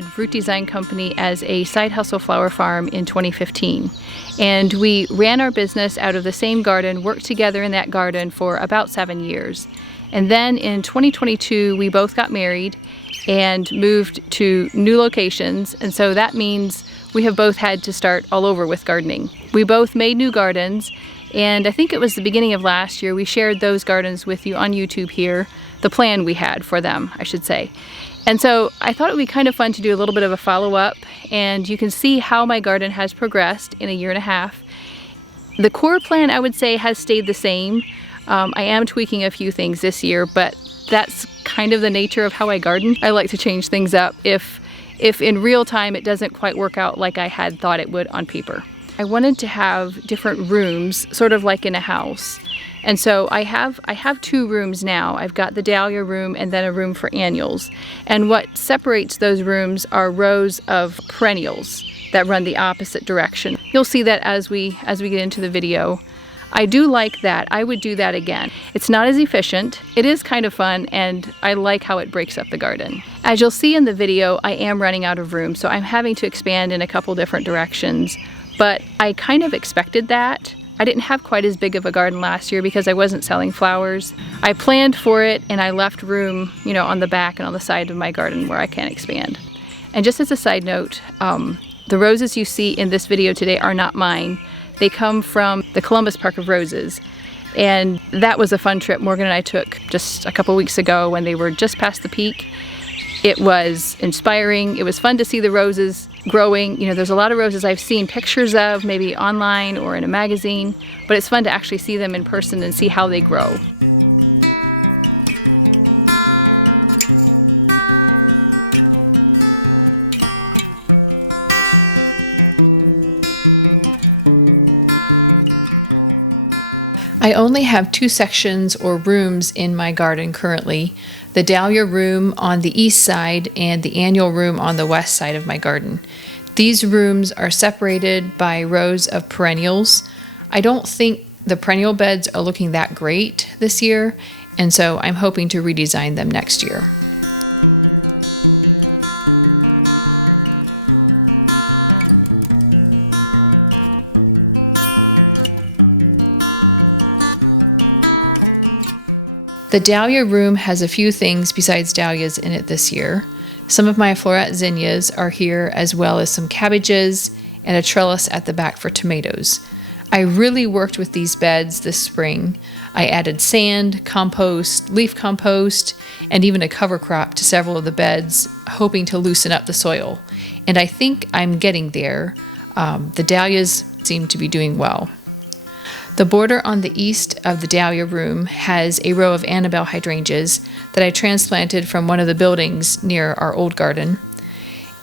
started Root Design Company as a side hustle flower farm in 2015. And we ran our business out of the same garden, worked together in that garden for about 7 years. And then in 2022, we both got married and moved to new locations. And so that means we have both had to start all over with gardening. We both made new gardens, and I think it was the beginning of last year, we shared those gardens with you on YouTube here, the plan we had for them, I should say. And so I thought it would be kind of fun to do a little bit of a follow-up, and you can see how my garden has progressed in a year and a half. The core plan, I would say, has stayed the same. I am tweaking a few things this year, but that's kind of the nature of how I garden. I like to change things up if in real time it doesn't quite work out like I had thought it would on paper. I wanted to have different rooms, sort of like in a house. And so I have 2 rooms now. I've got the Dalia room and then a room for annuals. And what separates those rooms are rows of perennials that run the opposite direction. You'll see that as we get into the video. I do like that. I would do that again. It's not as efficient. It is kind of fun, and I like how it breaks up the garden. As you'll see in the video, I am running out of room, so I'm having to expand in a couple different directions. But I kind of expected that. I didn't have quite as big of a garden last year because I wasn't selling flowers. I planned for it, and I left room, on the back and on the side of my garden where I can expand. And just as a side note, the roses you see in this video today are not mine. They come from the Columbus Park of Roses, and that was a fun trip Morgan and I took just a couple weeks ago when they were just past the peak. It was inspiring. It was fun to see the roses growing. There's a lot of roses I've seen pictures of, maybe online or in a magazine, but it's fun to actually see them in person and see how they grow. I only have 2 sections or rooms in my garden currently, the Dalia room on the east side and the annual room on the west side of my garden. These rooms are separated by rows of perennials. I don't think the perennial beds are looking that great this year, and so I'm hoping to redesign them next year. The Dalia room has a few things besides dahlias in it this year. Some of my floret zinnias are here, as well as some cabbages and a trellis at the back for tomatoes. I really worked with these beds this spring. I added sand, compost, leaf compost, and even a cover crop to several of the beds, hoping to loosen up the soil. And I think I'm getting there. The dahlias seem to be doing well. The border on the east of the Dalia room has a row of Annabelle hydrangeas that I transplanted from one of the buildings near our old garden.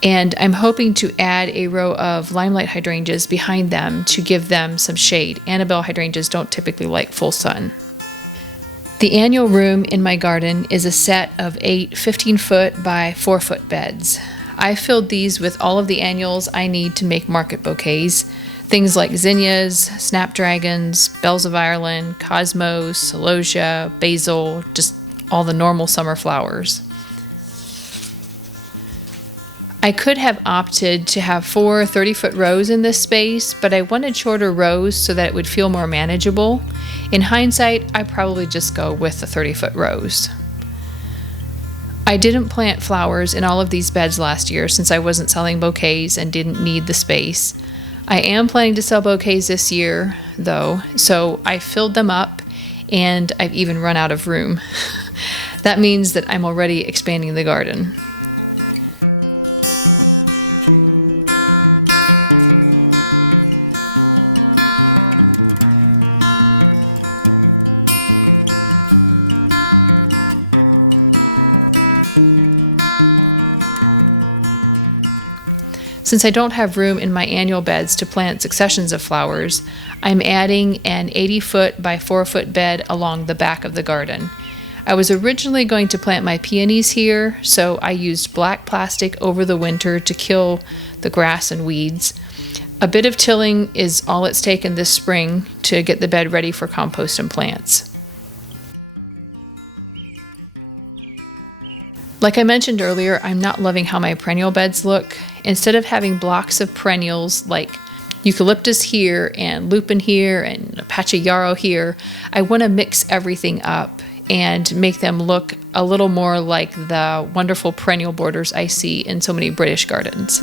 And I'm hoping to add a row of limelight hydrangeas behind them to give them some shade. Annabelle hydrangeas don't typically like full sun. The annual room in my garden is a set of 8 15-foot by 4-foot beds. I filled these with all of the annuals I need to make market bouquets. Things like zinnias, snapdragons, bells of Ireland, cosmos, celosia, basil, just all the normal summer flowers. I could have opted to have 4 30-foot rows in this space, but I wanted shorter rows so that it would feel more manageable. In hindsight, I probably just go with the 30-foot rows. I didn't plant flowers in all of these beds last year since I wasn't selling bouquets and didn't need the space. I am planning to sell bouquets this year, though, so I filled them up, and I've even run out of room. That means that I'm already expanding the garden. Since I don't have room in my annual beds to plant successions of flowers, I'm adding an 80-foot by 4-foot bed along the back of the garden. I was originally going to plant my peonies here, so I used black plastic over the winter to kill the grass and weeds. A bit of tilling is all it's taken this spring to get the bed ready for compost and plants. Like I mentioned earlier, I'm not loving how my perennial beds look. Instead of having blocks of perennials like eucalyptus here and lupin here and a patch of yarrow here, I want to mix everything up and make them look a little more like the wonderful perennial borders I see in so many British gardens.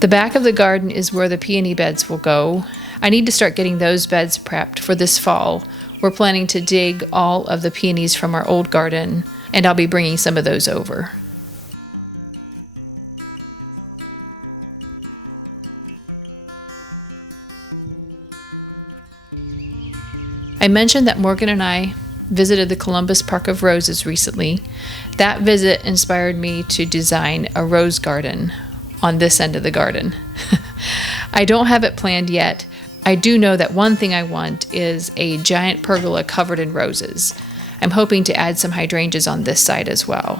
The back of the garden is where the peony beds will go. I need to start getting those beds prepped for this fall. We're planning to dig all of the peonies from our old garden, and I'll be bringing some of those over. I mentioned that Morgan and I visited the Columbus Park of Roses recently. That visit inspired me to design a rose garden on this end of the garden. I don't have it planned yet. I do know that one thing I want is a giant pergola covered in roses. I'm hoping to add some hydrangeas on this side as well.